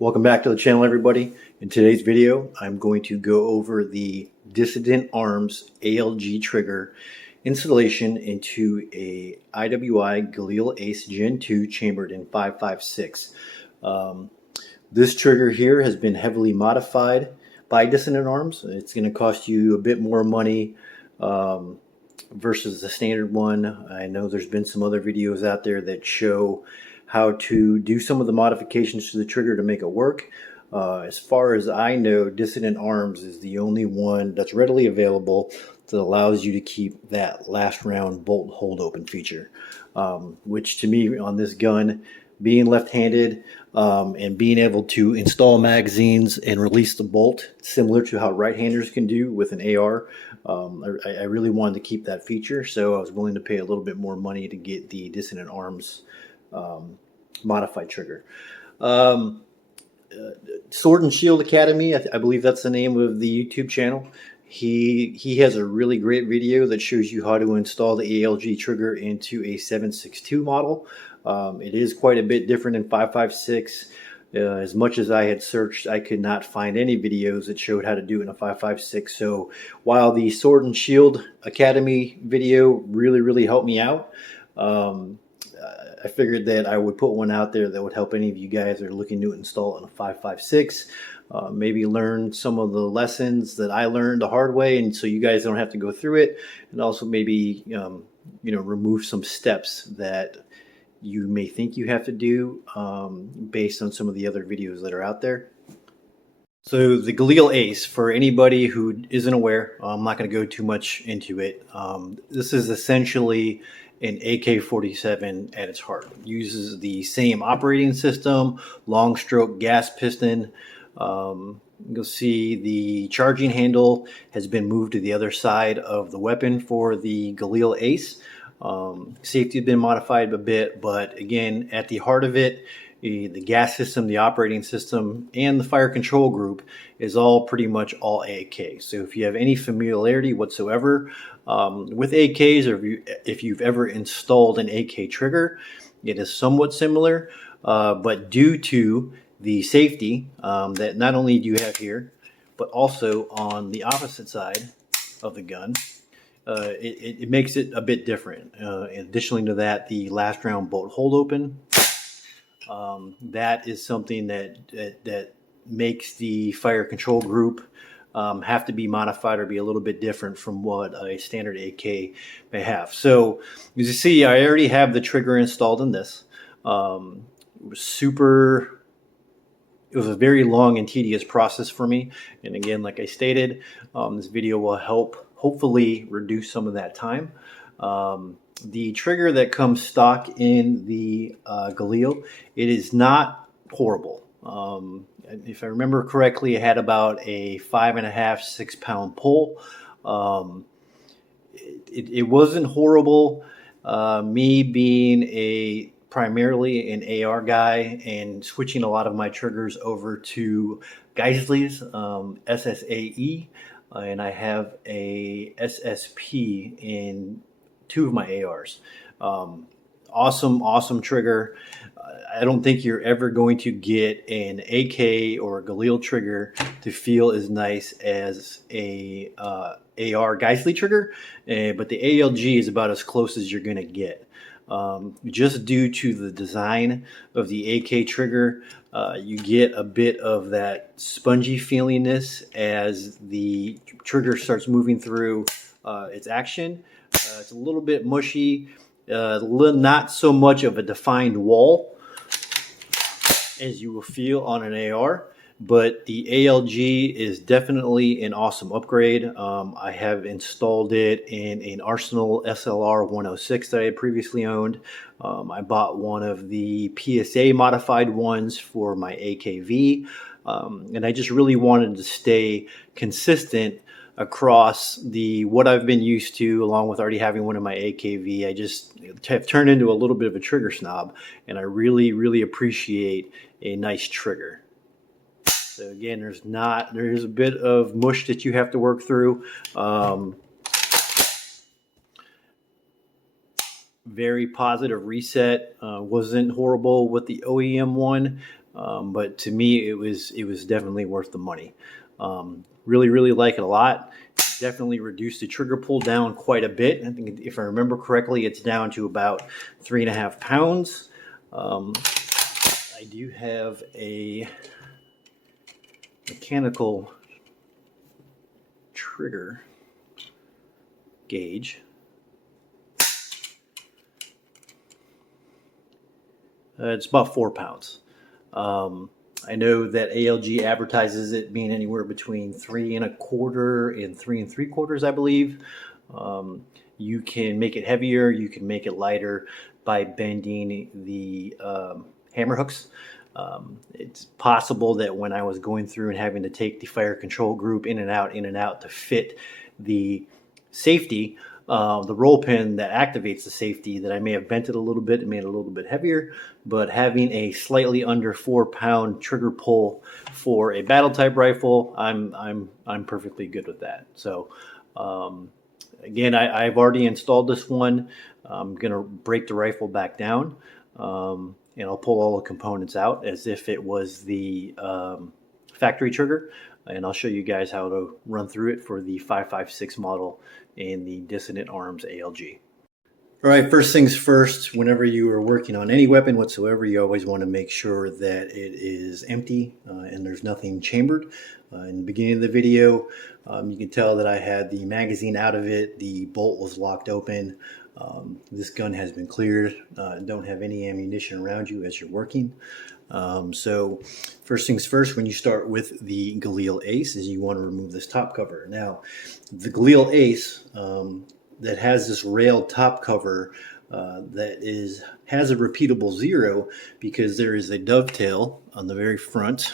Welcome back to the channel, everybody. In today's video, I'm going to go over the Dissident Arms ALG trigger installation into a IWI Galil ACE Gen 2 chambered in 5.56. This trigger here has been heavily modified by Dissident Arms. It's going to cost you a bit more money versus the standard one. I know there's been some other videos out there that show how to do some of the modifications to the trigger to make it work. As far as I know, Dissident Arms is the only one that's readily available that allows you to keep that last round bolt hold open feature, which to me on this gun, being left-handed and being able to install magazines and release the bolt similar to how right-handers can do with an AR, I really wanted to keep that feature, so I was willing to pay a little bit more money to get the Dissident Arms modified trigger. Sword and Shield Academy, I believe that's the name of the YouTube channel. He has a really great video that shows you how to install the ALG trigger into a 7.62 model. It is quite a bit different in 5.56. As much as I had searched, I could not find any videos that showed how to do it in a 5.56. So while the Sword and Shield Academy video really helped me out, I figured that I would put one out there that would help any of you guys that are looking to install it in a 5.56. Maybe learn some of the lessons that I learned the hard way, and so you guys don't have to go through it, and also maybe remove some steps that you may think you have to do based on some of the other videos that are out there. So the Galil ACE, for anybody who isn't aware, I'm not going to go too much into it. This is essentially an AK-47 at its heart. It uses the same operating system, long stroke gas piston. You'll see the charging handle has been moved to the other side of the weapon for the Galil ACE. Safety has been modified a bit, but again, at the heart of it, the gas system, the operating system, and the fire control group is all pretty much all AK. So if you have any familiarity whatsoever with AKs, or if you've ever installed an AK trigger, it is somewhat similar, but due to the safety that not only do you have here, but also on the opposite side of the gun, it makes it a bit different. Additionally to that, the last round bolt hold open, that is something that makes the fire control group have to be modified or be a little bit different from what a standard AK may have. So as you see, I already have the trigger installed in this. It was a very long and tedious process for me. And again, like I stated, this video will help hopefully reduce some of that time. The trigger that comes stock in the Galil, it is not horrible. If I remember correctly, it had about a 5.5 to 6 pound pull. It wasn't horrible. Me being primarily an AR guy and switching a lot of my triggers over to Geisley's SSAE, and I have a SSP in 2 of my ARs. Awesome trigger. I don't think you're ever going to get an AK or a Galil trigger to feel as nice as a AR Geisley trigger, but the ALG is about as close as you're going to get. Just due to the design of the AK trigger, you get a bit of that spongy feeliness as the trigger starts moving through its action. It's a little bit mushy, not so much of a defined wall as you will feel on an AR, but the ALG is definitely an awesome upgrade. I have installed it in an Arsenal SLR 106 that I had previously owned. I bought one of the PSA modified ones for my AKV, and I just really wanted to stay consistent across what I've been used to, along with already having one of my AKV. I just have turned into a little bit of a trigger snob, and I really appreciate a nice trigger. So again, there's a bit of mush that you have to work through. Very positive reset. Wasn't horrible with the OEM one. but to me, it was definitely worth the money. Really like it a lot. Definitely reduced the trigger pull down quite a bit. I think if I remember correctly, it's down to about 3.5 pounds. I do have a mechanical trigger gauge. It's about 4 pounds. I know that ALG advertises it being anywhere between 3 1/4 and 3 3/4, I believe. You can make it heavier, you can make it lighter by bending the hammer hooks. It's possible that when I was going through and having to take the fire control group in and out to fit the safety, the roll pin that activates the safety, that I may have bent it a little bit and made it a little bit heavier. But having a slightly under 4 pound trigger pull for a battle type rifle, I'm perfectly good with that. So again, I've already installed this one. I'm gonna break the rifle back down, and I'll pull all the components out as if it was the factory trigger, and I'll show you guys how to run through it for the 5.56 model in the Dissident Arms ALG. All right, first things first, whenever you are working on any weapon whatsoever, you always want to make sure that it is empty and there's nothing chambered. In the beginning of the video, you can tell that I had the magazine out of it, the bolt was locked open. This gun has been cleared. Don't have any ammunition around you as you're working. So first things first, when you start with the Galil ACE, is you want to remove this top cover. Now, the Galil ACE that has this railed top cover that has a repeatable 0, because there is a dovetail on the very front.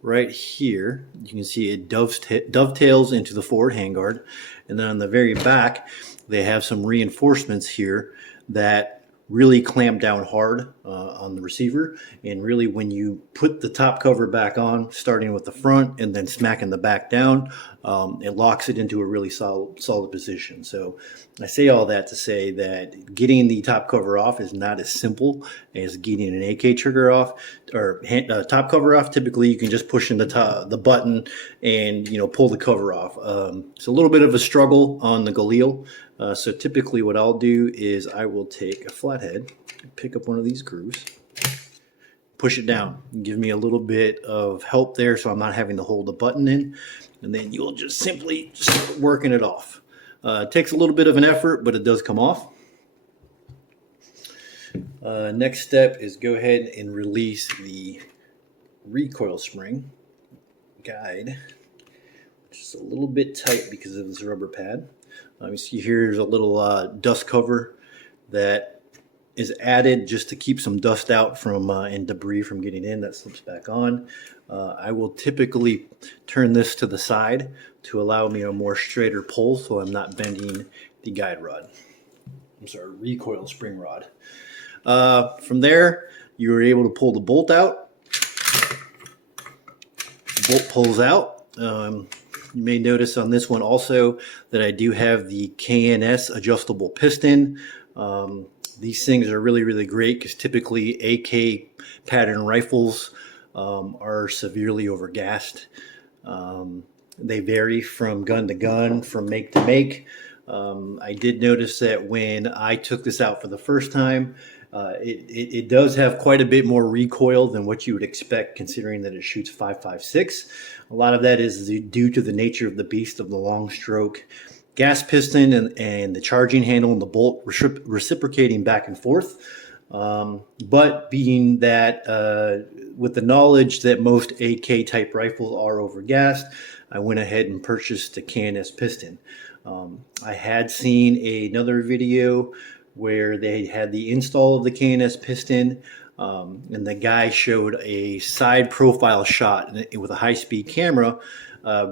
Right here, you can see it dovetails into the forward handguard, and then on the very back, they have some reinforcements here that really clamp down hard on the receiver. And really, when you put the top cover back on, starting with the front and then smacking the back down, it locks it into a really solid position. So I say all that to say that getting the top cover off is not as simple as getting an AK trigger off or top cover off. Typically, you can just push in the button and pull the cover off. It's a little bit of a struggle on the Galil. So typically what I'll do is I will take a flathead, pick up one of these grooves, push it down, give me a little bit of help there so I'm not having to hold the button in, and then you'll just simply start working it off. It takes a little bit of an effort, but it does come off. Next step is go ahead and release the recoil spring guide, which is a little bit tight because of this rubber pad. You see here's a little dust cover that is added just to keep some dust out from and debris from getting in. That slips back on. I will typically turn this to the side to allow me a more straighter pull so I'm not bending the guide rod. I'm sorry, recoil spring rod. From there, you are able to pull the bolt out. The bolt pulls out. You may notice on this one also that I do have the Kns Adjustable Piston. These things are really great because typically AK pattern rifles are severely overgassed. They vary from gun to gun, from make to make. I did notice that when I took this out for the first time, it does have quite a bit more recoil than what you would expect, considering that it shoots 5.56. A lot of that is due to the nature of the beast of the long stroke gas piston and the charging handle and the bolt reciprocating back and forth. But being that with the knowledge that most AK type rifles are overgassed, I went ahead and purchased the Kns piston. I had seen another video where they had the install of the Kns piston, and the guy showed a side profile shot with a high-speed camera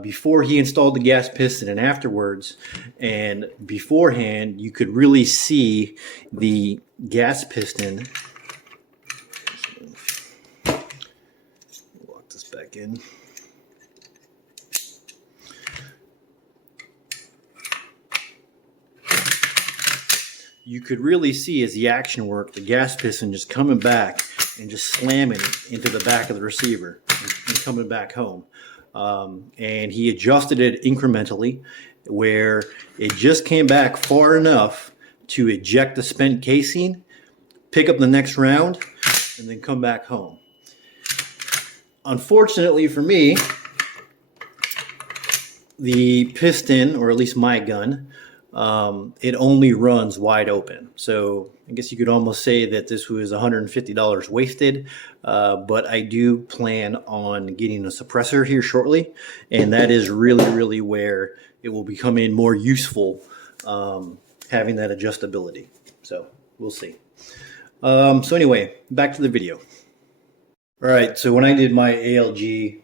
before he installed the gas piston and afterwards. And beforehand, you could really see the gas piston. Lock this back in. You could really see as the action worked, the gas piston just coming back and just slamming it into the back of the receiver and coming back home. And he adjusted it incrementally where it just came back far enough to eject the spent casing, pick up the next round, and then come back home. Unfortunately for me, the piston, or at least my gun, it only runs wide open. So I guess you could almost say that this was $150 wasted, but I do plan on getting a suppressor here shortly, and that is really where it will become in more useful, having that adjustability. So we'll see. So anyway, back to the video. All right, so when I did my ALG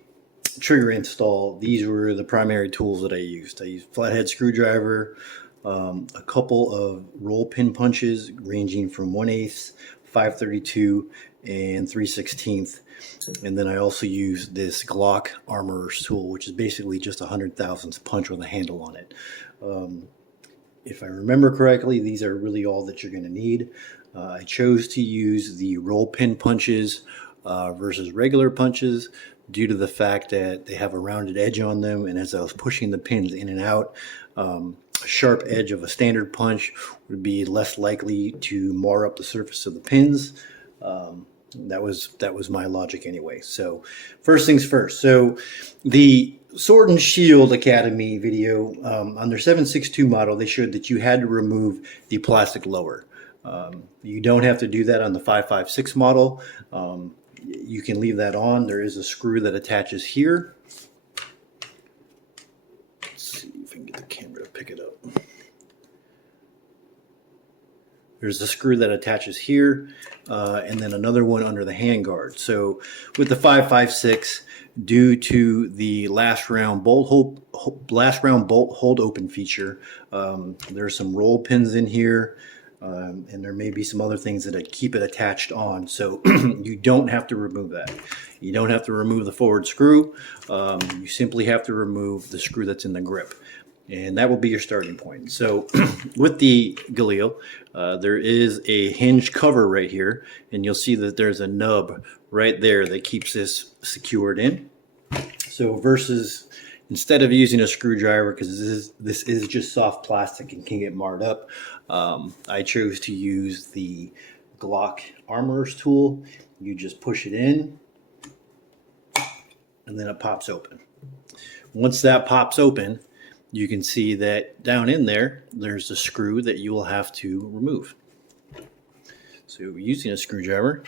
trigger install, these were the primary tools that I used. I used flathead screwdriver, a couple of roll pin punches ranging from 1/8, 5/32, and 3/16. And then I also used this Glock armorer's tool, which is basically just a 100,000th punch with a handle on it. If I remember correctly, these are really all that you're going to need. I chose to use the roll pin punches versus regular punches due to the fact that they have a rounded edge on them, and as I was pushing the pins in and out, a sharp edge of a standard punch would be less likely to mar up the surface of the pins. That was my logic anyway. So first things first. So the Sword and Shield Academy video, on their 7.62 model, they showed that you had to remove the plastic lower. You don't have to do that on the 5.56 model. You can leave that on. There is a screw that attaches here. Let's see if I can get the camera to pick it up. There's a screw that attaches here, and then another one under the handguard. So with the 5.56, due to the last round bolt hold open feature, there's some roll pins in here. And there may be some other things that keep it attached on, so you don't have to remove that. You don't have to remove the forward screw. You simply have to remove the screw that's in the grip, and that will be your starting point. So with the Galil, there is a hinge cover right here, and you'll see that there's a nub right there that keeps this secured in. So versus instead of using a screwdriver, because this is just soft plastic and can get marred up, I chose to use the Glock armorer's tool. You just push it in, and then it pops open. Once that pops open, you can see that down in there, there's a screw that you will have to remove. So using a screwdriver,